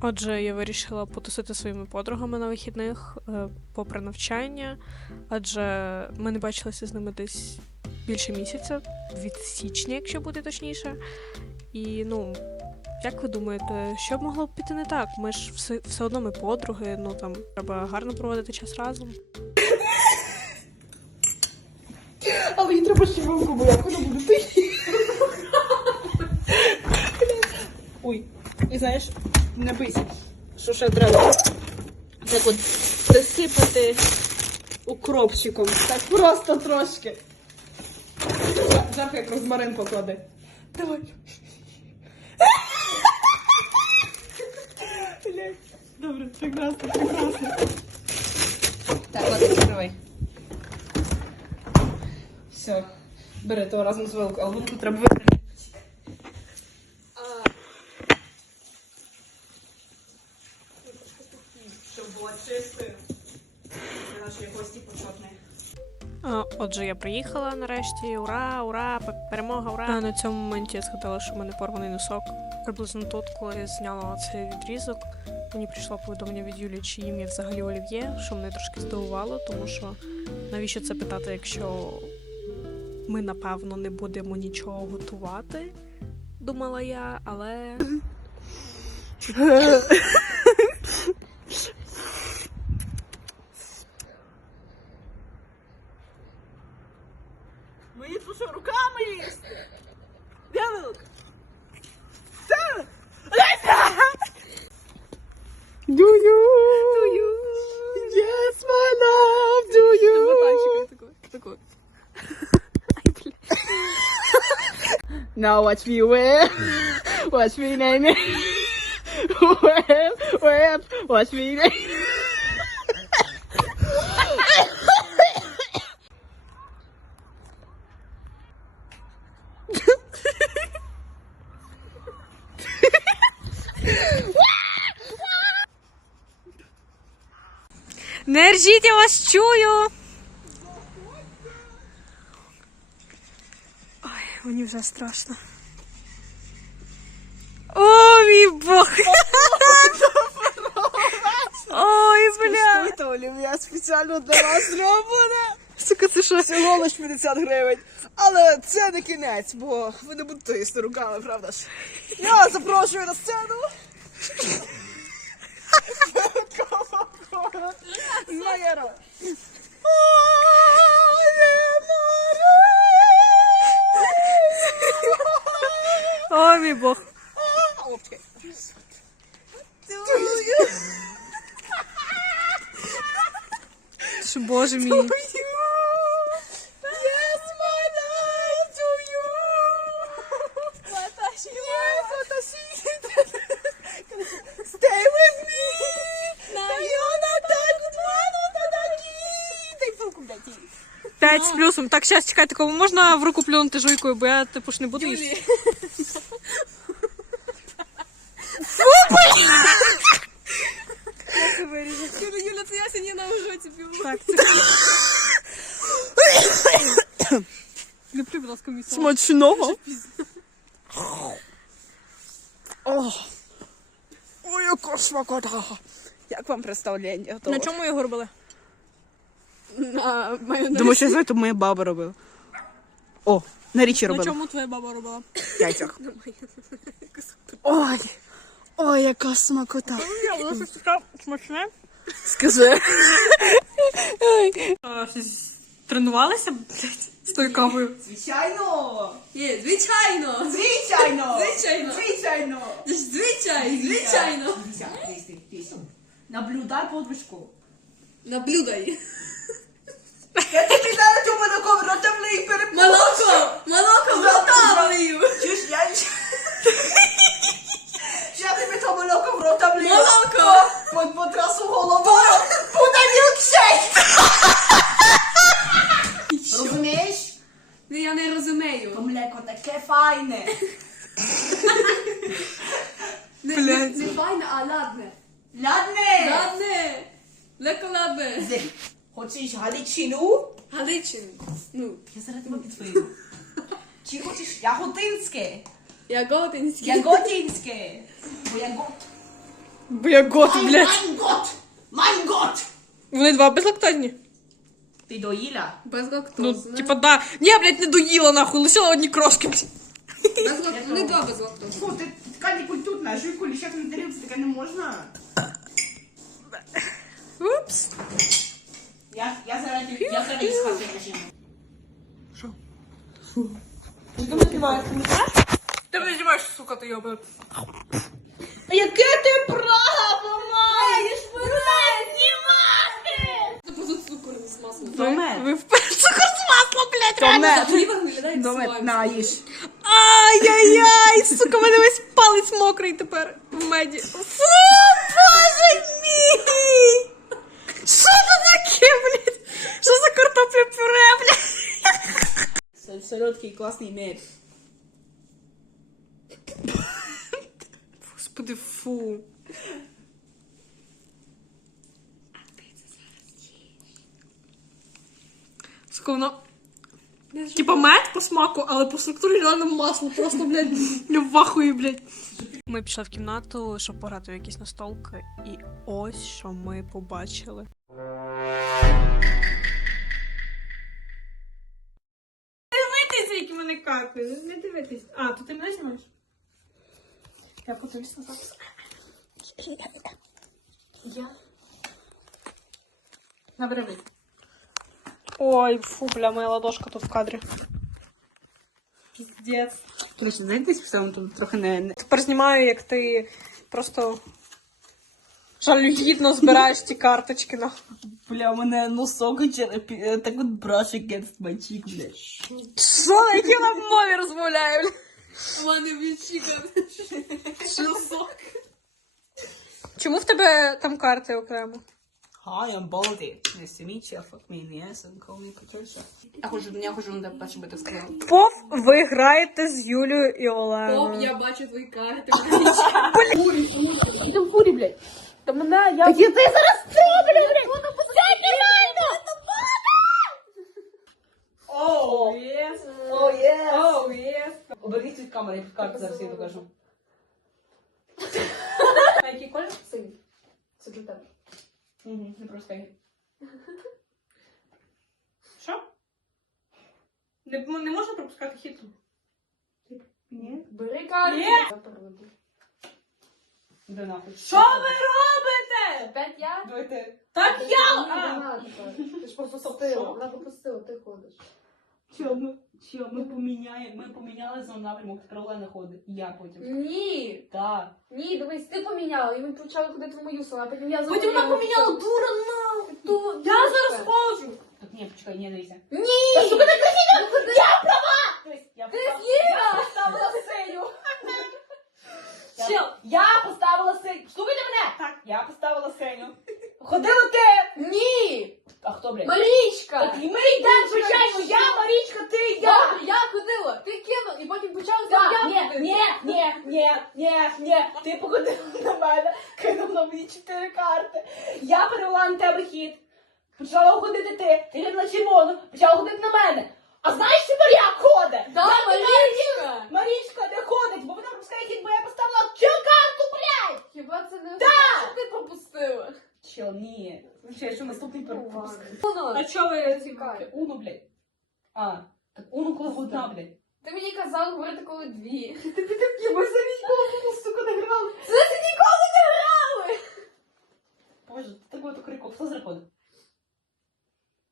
Отже, я вирішила потусити своїми подругами на вихідних, е, попри навчання, адже ми не бачилися з ними десь більше місяця, від січня, якщо бути точніше. І ну, як ви думаєте, що б могло б піти не так? Ми ж все, все одно ми подруги, ну там треба гарно проводити час разом. Але їй треба ще вилку, бо як вона буде пити. Ой, і знаєш, не бийся. Що ще треба? Так от присипати укропчиком. Так просто трошки. Жарко як розмарин поклади. Давай. Добре, прекрасно, прекрасно. Так, ладно, закривай. Все. Бери того разом з вилкою, але вилку треба витрати. Щоб було чистою. Це наші гості почетні. А, Отже, я приїхала нарешті. Ура, ура, перемога, ура! А на цьому моменті я згадала, що в мене порваний носок. Приблизно тут, коли я зняла цей відрізок, мені прийшло повідомлення від Юлі, чи ім'я взагалі Олів'є, що мене трошки здивувало, тому що навіщо це питати, якщо ми напевно не будемо нічого готувати, думала я, але. Now watch me whip, watch me name it. Whip, whip, watch me name Не ржіть, я вас чую! Мені вже страшно. О, мій Бог! Ой, бля! Це олів'я спеціально для вас зроблена. Сука, це що? Всього лиш 50 гривень. Але це не кінець, бо ви не будете їсти руками, правда ж? Я запрошую на сцену. Майера. О, мій Бог! Опчки. Що, боже мій. Yes, my love, to you. Yes, ваташі. Stay with me. Найона так ману тадакі. Дай пилку, блядь. їй. П'ять з плюсом. Так, щас, чекайте, кому можна в руку плюнути жуйкою, бо я типу ж не буду їсти. Юля, це я сьогодні на ужоті п'ю. Так, це... Люблю, будь ласка, мій салат. Смачного. Ой, яка смакота. Як вам представлення? На чому його робили? На майонезі. Думаю, що знаєте, моя баба робила. О, на річі робила. На чому твоя баба робила? Яйцях. Ой, ой, яка смакота. Воно щось таке смачне. Скажи. Тренувалися, блядь, з тою кавою. Звичайно. Є, звичайно! Звичайно. Звичайно! Звичайно. Звичайно! Звичайно! Наблюдай подвижку. Наблюдай! Я тобі зараз у мене коврота влий переп... Молоко! Молоко вготовлюю! Чуєш, я... Я тобі то молоко в рота влию. Молоко! Под потрасу головою. Буде мілкшейк. Розумієш? Ну я не розумію. То млеко таке файне. Не, не, не файне, а ладне. Ладне. Ладне! Леко ладне. Зи, Хочеш Галичину? Галичин. Ну, Я зараз тебе підвину. Чи хочеш ягодинське? Ягодинське. Ягодинське. Бо яго... Бо я гот, блядь. Майн гот! Майн гот! Вони два безлактозні. Ти доїла? Ну, Безлактозне. типа, да. Ні, блядь, не доїла нахуй, лишила одні крошки. блядь. Безлак- Вони два безлактозні. Фу, ти така некультурна, жуй кулішок на тарілці, таке не можна. Упс. Я, я зараз, я зараз із хати почну. Ти Мене знімаєш, сука, ти йоби. Яке ти право маєш мене знімати? Це просто цукор з маслом. Домет. Ви вперше цукор з масла, блядь, реально. Домет. Олівер виглядає. Ай-яй-яй, сука, в мене весь палець мокрий тепер в меді. Фу, боже мій! Що це таке, блядь? Що за картопля пюре, блядь? Солодкий класний мед. Господи, фу. Сука, воно... Типа мед по смаку, але по структурі реально масло. Просто, блядь, я вахую, блядь. Ми пішли в кімнату, щоб пограти в якісь настолки, і ось що ми побачили. Я подивлюсь на запис. Я. Набери. Ой, фу, бля, моя ладошка тут в кадрі. Піздець. Точно, знаєте, все воно тут трохи не. Тепер знімаю, як ти просто жалюгідно збираєш ті карточки на. Бля, у мене носок черепі, е, так от brush against my cheek, блядь. Що? На якій в мові розмовляє? бля? У мене відчіка. Чому в тебе там карти окремо? Hi, I'm Baldy. Nice to meet you. Fuck me in the ass and call me Patricia. Я хочу, я хочу на тебе би так сказала. Пов, ви граєте з Юлією і Поп, Оленою. я бачу твої карти. Ти в фурі, блядь. Та мене, я... Такі ти зараз О, камери, я під карту зараз я покажу. На який колір? Синій. Це для тебе. Угу, не пропускай. Що? Не, не можна пропускати хітру. Ні. Бери карти. Ні. Де нахуй? Що ви робите? Опять я? Давайте. Так я! А. Ти ж пропустила. Вона пропустила, ти ходиш. Чо, ми, чо, ми поміняємо, ми поміняли знову напрямок, тепер Олена ходить, і я потім. Ні. Так. Ні, дивись, ти поміняла, і ми почали ходити в мою сторону, а потім я Потім вона поміняла дура Ту- Я зараз ходжу. Так, ні, почекай, ні, дивися. Ні! Ну, ходи. Я Ти з'їла! поставила синю. Чел. Я поставила синю. Слухайте мене! Так. Я поставила синю. Ходила ти! Ні! Хто, блядь? Марічка! Так, і ми йдемо, звичайно, я, Марічка, ти, я. Добре, я ходила, ти кинув, і потім почала Так, я ні, ходити. ні, ні, ні, ні, ні. Ти походила на мене, кинув на мені чотири карти. Я перевела на тебе хід. Почала ходити ти, ти на червону, почала ходити на мене. А знаєш, тепер як ходить? Да, Я Марічка! Марічка не ходить, бо вона пропускає хід, бо я поставила цю карту, блядь! Хіба це не Да! що ти пропустила? Чел, ні. Ще що наступний пропуск. Воно. А чого ви Тікай. Уну, блядь. А, так уну коли одна, блядь. Ти мені казав говорити коли дві. Ми за ніколи, сука, не грали. Це ти ніколи не грали! Боже, ти такого то крику. Хто заходить?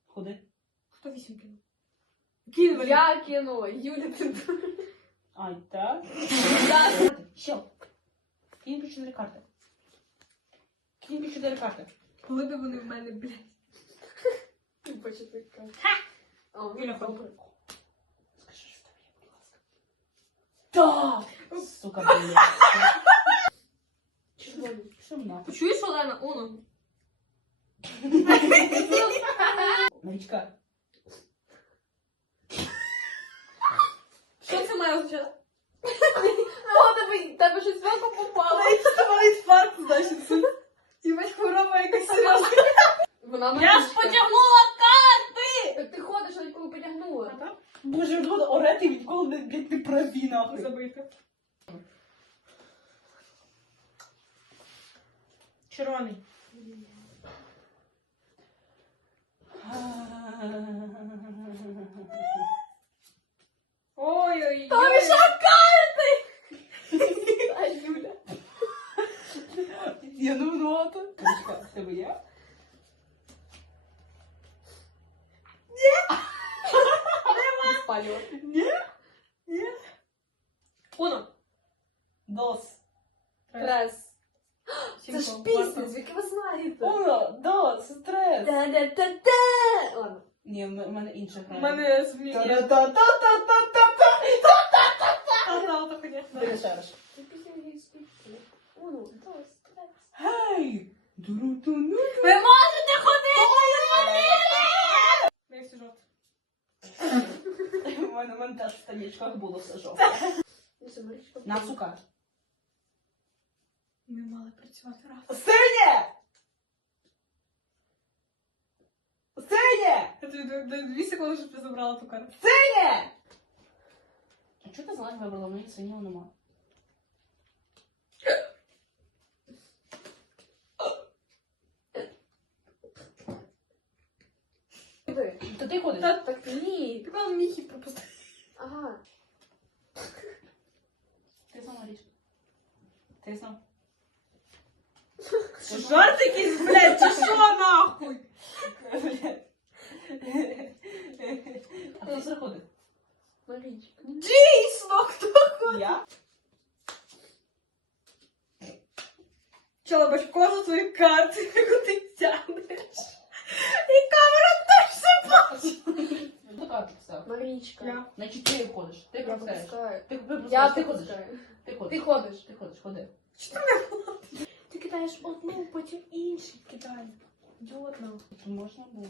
Ходи. Хто вісім кинув? Я кинула, Юля ти Ай, так. Ще. Кинь по чотири карти. По чотири карти. Коли б вони в мене, блядь. Почати О, Юля, добре. Скажи, що там є, будь ласка. Так! Сука, блядь. Червоний. Що мене? Почуєш, Олена? Уно. Марічка. Що це має означати? О, тебе, щось в око попало. Давай інфаркт, значить. Єбать, хвороба якась Вона Я ж потягнула карти! Ти ходиш, навіть ніколи потягнула. Боже, буду орати відколи не, блядь, не праві, нахуй. Забити. Червоний. Та ви що карти? А, Юля. Я не винувата. Книжка, в тебе є? Спалювати. Уно. Дос. Трес. Це ж Сімко, пісня, Марко. звідки ви знаєте? Уно, дос, стрес. Та-та-та-та. Ладно. Ні, в м- в мене інша У гра. мене зміє. Та-та-та-та-та-та-та. А, знала, то понятно. Ти ще раз. Це пісня англійської. Уно, дос, трес. Гей! Дуру-ту-ну. Ви можете ходити! Як сюжет. У мене в мене теж було все жовте. На, сука. Ми мали працювати разом. Синє! Синє! Дві секунди, щоб ти забрала ту карту. Синє! А чого ти зелень вибрала? Мені синього нема. Куди? То ти ходиш? Та- Так ні. Ти коли міхі пропустив. Ага. Ти сама річ. Ти сам. Жарт якийсь, блядь, чи що нахуй? А хто заходить? Марічка. Дійсно, хто? Я? Чола, бач, кожу твою карту, яку ти тягнеш. І камера Марічка. Я. Значить ти ходиш. Ти Я пропускаєш. пропускаю. Ти пропускаєш. Я ти ходиш. пропускаю. Ти ходиш. Ти ходиш. Ти ходиш, ходи. Ти кидаєш одну, потім інший кидай. Ідіотно. Тут можна було.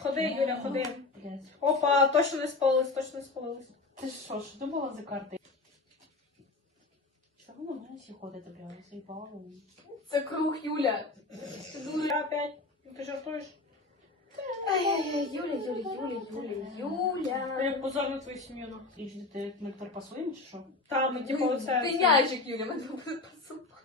Ходи, Юля, ходи. Блядь. Опа, точно не спалились, точно не спалились. Ти що, що була за карти? Чого ви мене всі ходите, бля? Я заїбала. Це круг Юля. Це дуже... Я опять. Ну, Ти жартуєш? Ай-яй-яй, Юля, Юля, Юля, Юля, Я Юля. позор на твою сім'ю. ну. І що ти ми тепер пасуємо чи що? Там, ми типу оце. Ти нячик, Юля, мене буде посупати.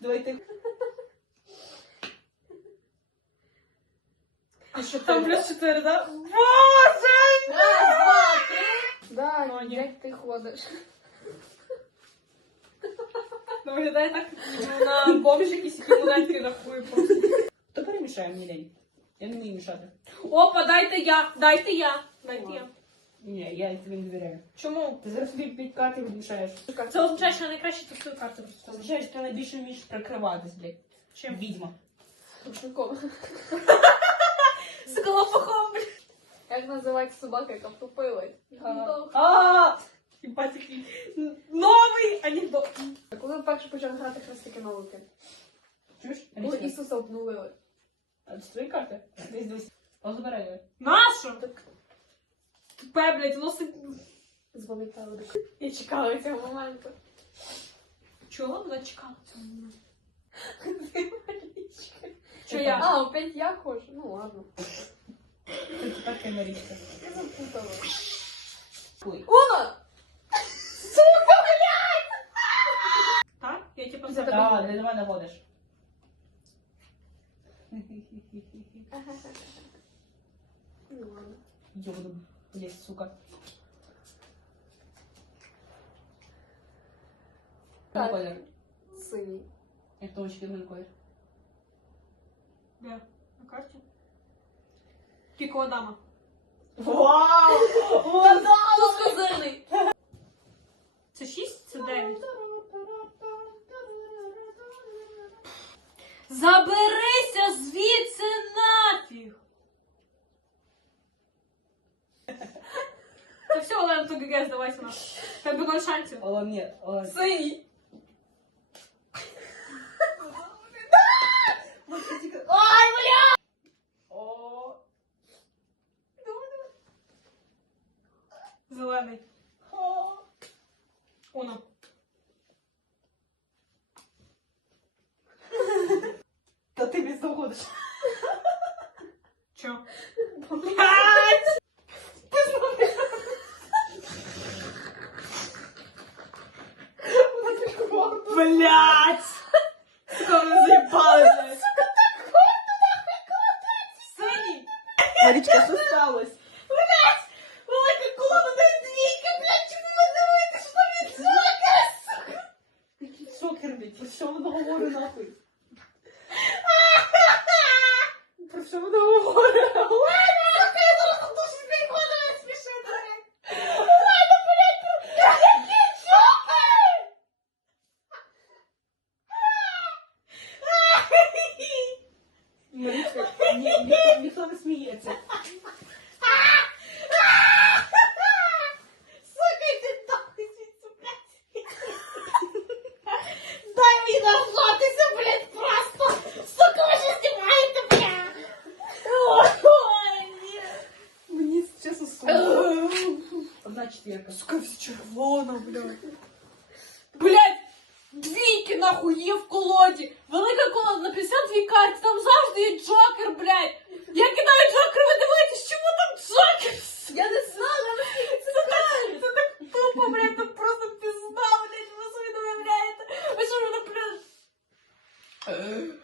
Давай ти. А що там плюс 4, да? Боже! Раз, два, три. Да, Ну, ні. як ти ходиш. Ну, виглядає так, на бомж якийсь які монетки рахує просто. Хто перемішає мені лень? Я не вмію мішати. Опа, дайте я, дайте я, дайте я. Ні, я тобі не довіряю. Чому? Ти зараз тобі п'ять карт відмішаєш. Це означає, що я найкраще тестую карти Це просто. означає, що ти найбільше вмієш прикриватись, блядь. Чим? Відьма. Рушником. З колопахом, блядь. Як називається собака, яка втопилась? А, Хіба такий новий анекдот. А Коли ви перше почали грати хрестики науки? Чуєш? Коли Ісуса обнулили. А це твої карти? Десь десь. Позабирай її. Нащо? Тупе, блядь, лоси. Запам'ятали до Я чекала цього моменту. Чого вона чекала цього моменту? Що Ти я? А, опять я хожу? Ну ладно. Ти тепер ти Марічка. Я запутала. Уно! Так? Я типу За. Так, ти до мене ходиш. Ну ладно. Йобану. Блядь, сука. Так. Колір. Синій. Як того червоний колір. Де? На карті? Пікова дама. Вау! Тут козирний! Це 6? Це 9. Заберися звідси нафіг! Та все, Олена, то ГГ, здавайся на. Тебе ноль шансів. О, ні, о, Синій! О, Зелений. о. Уно. там угодно? Чо? Блять! Ты знов. Блять! Сука, мене заїбали, блядь. Сука, так вот нахуй колотати! Синій! Марічка, що сталося? Блять! Велика колона на ну двійки, блять! Чому ви дивитесь, що там від цокера, сука? Який цокер, блять? Нахуй? Про що вона говорить? Сука, я зараз душу не ходу не смішити, блядь. Ладно, блядь, який Джокер? Марічка, ні, ніхто, ніхто не сміється. Сука, йди нахуй звідси, блядь. Дай мені нажатися, блядь, просто. Сука, ви що знімаєте, блядь. Ой, ні. Мені чесно сумно. Четвірка. Сука, все червона, блядь. Блядь, двійки нахуй є в колоді. Велика колода на 52 карти, там завжди є джокер, блядь. Я кидаю джокер, ви дивитесь, чому там джокер? Я не знала, це так, це так тупо, блядь, це просто пізда, блядь, ви собі не уявляєте. Ви що мене, блядь,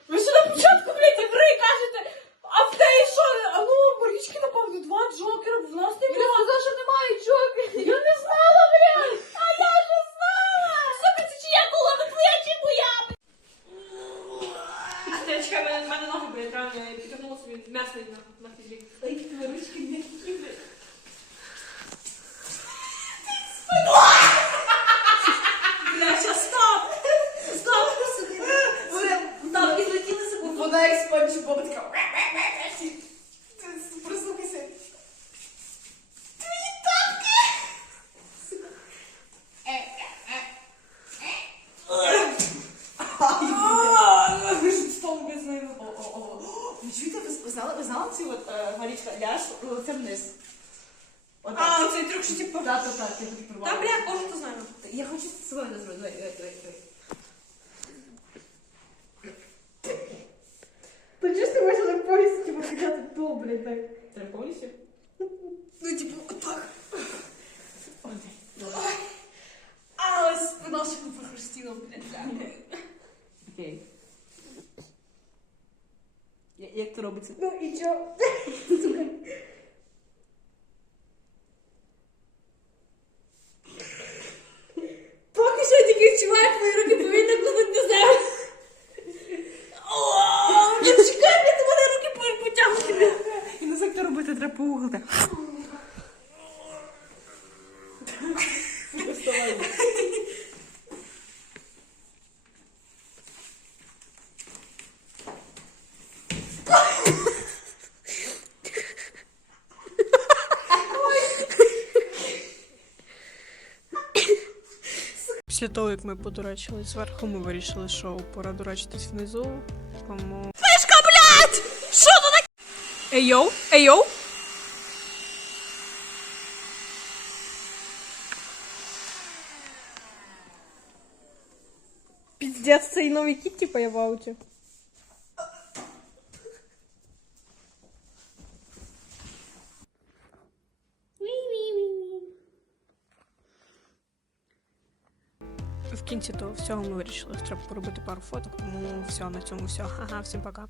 ви що на початку, блядь, гри кажете, а в неї що? А ну, Марічки, напевно, два джокера, в нас не було. Я сказала, що немає джокерів. Я не знала, блядь, а я ж знала. Сука, це чия колода, твоя чи моя? Чекай, мене, мене ноги, блядь, реально підтягнула собі м'ясо на, на фізик. Ай, твої ручки м'які, блядь. Бля, щас стоп! Стоп! Там відлетіли секунду. Вона як спанч Боб така. Прислухайся. Твої тапки! Ви ж стол без неї. О-о-о. Ви чуєте, ви ви знали, ви знали цю от е, Марічка, ляж лицем вниз? Отак. А, оцей трюк, що типу... Так, так, так, я тобі Та, бля, кожен то знає. Я хочу з собою не зробити. Давай, давай, давай, давай. Ти чого ти можеш на поїзді, типу, казати добре, так? Треба повністю? Ну, типу, отак. Окей. А, ось спина ще похрустіла, блядь. Окей. Як то робиться? Ну і чо? Поки що я тільки відчуваю твої руки повинні кладуть на землю. О, не чекай, блядь, у мене руки повинні потягнути. І не як це робити, треба погуглити. Після того, як ми подурачили зверху, ми вирішили, що пора дурачитись внизу. Тому. Ейоу, ейоу. Піздець, цей новий кіт, типа, я в ауті. В кінці того всього ми вирішили, що треба поробити пару фоток, тому все, на цьому все. Ага, всім пока.